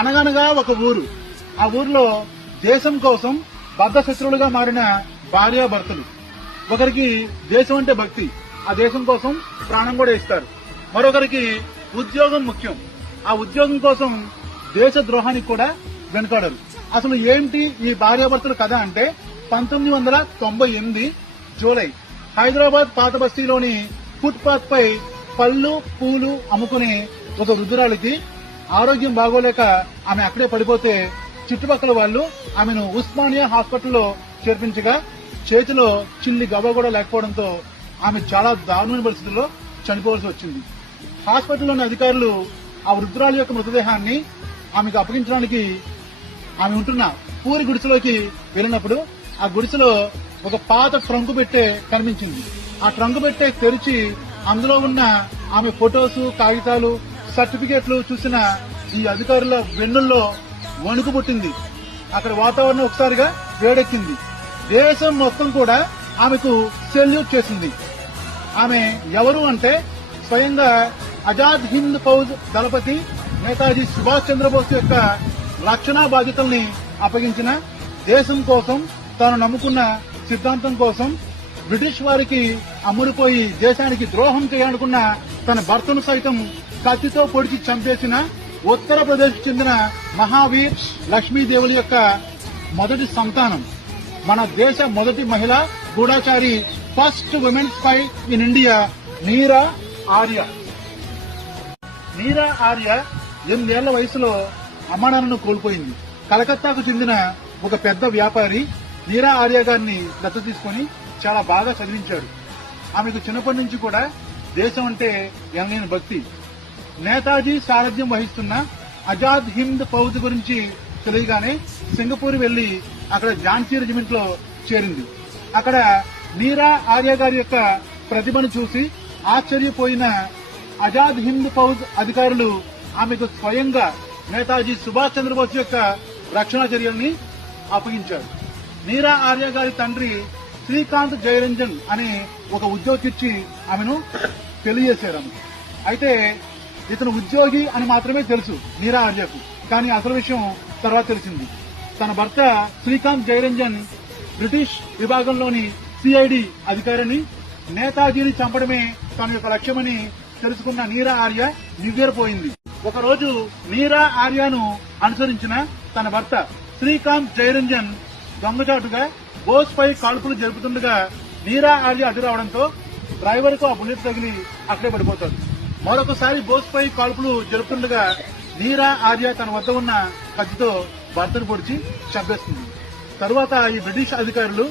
అనగనగా ఒక ఊరు. ఆ ఊర్లో దేశం కోసం బద్ధ శత్రువులుగా మారిన భార్యాభర్తలు. ఒకరికి దేశం అంటే భక్తి, ఆ దేశం కోసం ప్రాణం కూడా ఇస్తారు. మరొకరికి ఉద్యోగం ముఖ్యం, ఆ ఉద్యోగం కోసం దేశ ద్రోహానికి కూడా వెనుకాడరు. అసలు ఏంటి ఈ భార్యాభర్తల కథ అంటే 1998 జూలై హైదరాబాద్ పాత బస్తీలోని ఫుట్పాత్ పై పళ్ళు పూలు అమ్ముకునే ఒక వృద్ధురాలికి ఆరోగ్యం బాగోలేక ఆమె అక్కడే పడిపోతే చుట్టుపక్కల వాళ్ళు ఆమెను ఉస్మానియా హాస్పిటల్లో చేర్పించగా చేతిలో చిల్లి గవ్వ కూడా లేకపోవడంతో ఆమె చాలా దారుణమైన పరిస్థితుల్లో చనిపోవాల్సి వచ్చింది. హాస్పిటల్లోని అధికారులు ఆ వృద్ధురాలి యొక్క మృతదేహాన్ని ఆమెకు అప్పగించడానికి ఆమె ఉంటున్న పూరి గుడిసెలోకి వెళ్ళినప్పుడు ఆ గుడిసెలో ఒక పాత ట్రంకు పెట్టే కనిపించింది. ఆ ట్రంకు పెట్టే తెరిచి అందులో ఉన్న ఆమె ఫొటోస్, కాగితాలు, సర్టిఫికేట్లు చూసిన ఈ అధికారుల వెన్నుల్లో వణుకు పుట్టింది. అక్కడ వాతావరణం ఒకసారిగా వేడెక్కింది. దేశం మొత్తం కూడా ఆమెకు సెల్యూట్ చేసింది. ఆమె ఎవరు అంటే స్వయంగా ఆజాద్ హింద్ ఫౌజ్ దళపతి నేతాజీ సుభాష్ చంద్రబోస్ యొక్క రక్షణ బాధ్యతల్ని అప్పగించిన, దేశం కోసం తాను నమ్ముకున్న సిద్ధాంతం కోసం బ్రిటిష్ వారికి అమ్ముడుపోయి దేశానికి ద్రోహం చేయాలనుకున్న తన భర్తను సైతం కత్తితో పొడిచి చంపేసిన ఉత్తరప్రదేశ్ చెందిన మహావీర్ లక్ష్మీదేవుల యొక్క మొదటి సంతానం, మన దేశ మొదటి మహిళ గూఢాచారి, first women spy in India Neera Arya. నీరా ఆర్య 8 ఏళ్ల వయసులో అమ్మానాన్నను కోల్పోయింది. కలకత్తాకు చెందిన ఒక పెద్ద వ్యాపారి నీరా ఆర్య గారిని దత్తత తీసుకుని చాలా బాగా చదివించాడు. ఆమెకు చిన్నప్పటి నుంచి కూడా దేశం అంటే ఎనలేని భక్తి. నేతాజీ సారథ్యం వహిస్తున్న ఆజాద్ హింద్ ఫౌజ్ గురించి తెలియగానే సింగపూర్ వెళ్లి అక్కడ ఝాన్సీ రెజిమెంట్ లో చేరింది. అక్కడ నీరా ఆర్య గారి యొక్క ప్రతిభను చూసి ఆశ్చర్యపోయిన ఆజాద్ హింద్ ఫౌజ్ అధికారులు ఆమెకు స్వయంగా నేతాజీ సుభాష్ చంద్రబోస్ యొక్క రక్షణ చర్యల్ని అప్పగించారు. నీరా ఆర్య గారి తండ్రి శ్రీకాంత్ జయరంజన్ అనే ఒక ఉద్యోగిచ్చి ఆమెను తెలియజేశారు. అయితే ఇతను ఉద్యోగి అని మాత్రమే తెలుసు నీరా ఆర్యకు, కానీ అసలు విషయం తర్వాత తెలిసింది. తన భర్త శ్రీకాంత్ జయరంజన్ బ్రిటిష్ విభాగంలోని సిఐడి అధికారిని, నేతాజీని చంపడమే తన యొక్క లక్ష్యమని తెలుసుకున్న నీరా ఆర్య నివ్వెరపోయింది. ఒకరోజు నీరా ఆర్యను అనుసరించిన తన భర్త శ్రీకాంత్ జయరంజన్ దొంగచాటుగా బోస్ పై కాల్పులు జరుపుతుండగా నీరా ఆర్య అడ్డు రావడంతో డ్రైవర్ కు ఆ బుల్లెట్ తగిలి అక్కడే పడిపోతాడు. మరొకసారి బోస్ పై కాల్పులు జరుపుతుండగా నీరా ఆర్య తన వద్ద ఉన్న కత్తితో భర్తను పొడిచి చంపేస్తుంది. తరువాత ఈ బ్రిటిష్ అధికారులు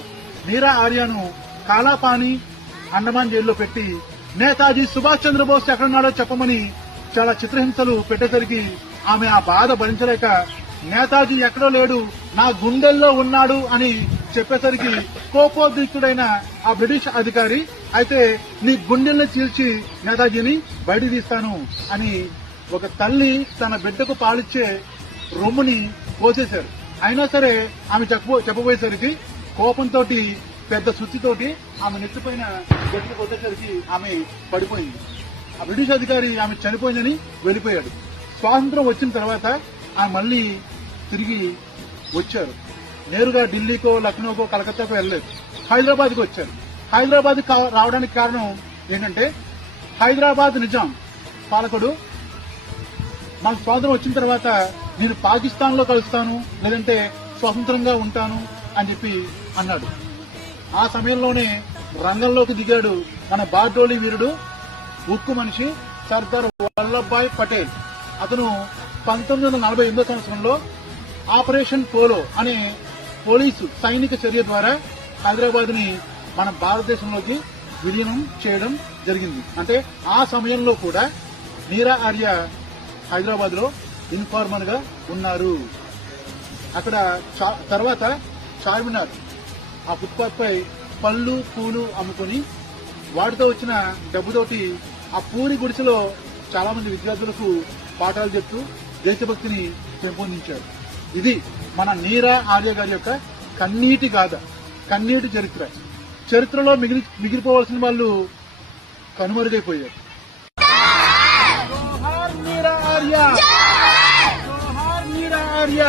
నీరా ఆర్యను కాలాపాని అండమాన్ జైల్లో పెట్టి నేతాజీ సుభాష్ చంద్రబోస్ ఎక్కడున్నాడో చెప్పమని చాలా చిత్రహింసలు పెట్టేసరికి ఆమె ఆ బాధ భరించలేక నేతాజీ ఎక్కడో లేడు, నా గుండెల్లో ఉన్నాడు అని చెప్పేసరికి కోపోద్రిక్తుడైన ఆ బ్రిటిష్ అధికారి, అయితే నీ గుండెల్ని చీల్చి నేతాజీని బయటికి తీస్తాను అని ఒక తల్లి తన బిడ్డకు పాలిచ్చే రొమ్ముని కోసేశారు. అయినా సరే ఆమె చెప్పబోయేసరికి కోపంతో పెద్ద సుత్తితోటి ఆమె నెత్తిపైన గట్టి కొట్టేసరికి ఆమె పడిపోయింది. ఆ బ్రిటిష్ అధికారి ఆమె చనిపోయిందని వెళ్లిపోయాడు. స్వాతంత్రం వచ్చిన తర్వాత ఆమె మళ్లీ తిరిగి వచ్చారు. నేరుగా ఢిల్లీకో, లక్నోకో, కలకత్తాకో వెళ్ళలేదు, హైదరాబాద్ కు వచ్చారు. హైదరాబాద్ రావడానికి కారణం ఏంటంటే హైదరాబాద్ నిజాం పాలకుడు మనకు స్వాతంత్రం వచ్చిన తర్వాత నేను పాకిస్తాన్ లో కలుస్తాను, లేదంటే స్వతంత్రంగా ఉంటాను అని చెప్పి అన్నాడు. ఆ సమయంలోనే రంగంలోకి దిగాడు మన బార్డోలి వీరుడు, ఉక్కు మనిషి సర్దార్ వల్లభాయ్ పటేల్. అతను 1948 సంవత్సరంలో ఆపరేషన్ పోలో అనే పోలీసు సైనిక చర్య ద్వారా హైదరాబాద్ ని మన భారతదేశంలోకి విలీనం చేయడం జరిగింది. అంటే ఆ సమయంలో కూడా నీరా ఆర్య హైదరాబాద్ లో ఇన్ఫార్మర్ గా ఉన్నారు. అక్కడ తర్వాత చార్మినార్ ఆ ఫుట్పాత్ పై పళ్ళు పూలు అమ్ముకుని వాటితో వచ్చిన డబ్బుతోటి ఆ పూరి గుడిసెలో చాలా మంది విద్యార్థులకు పాఠాలు చెప్తూ దేశభక్తిని పెంపొందించారు. ఇది మన నీరా ఆర్య గారి యొక్క కన్నీటి గాథ, కన్నీటి చరిత్ర. చరిత్రలో మిగిలిపోవాల్సిన వాళ్ళు కనుమరుగైపోయారు. జోహార్ నీరా ఆర్య, జోహార్ ఆర్య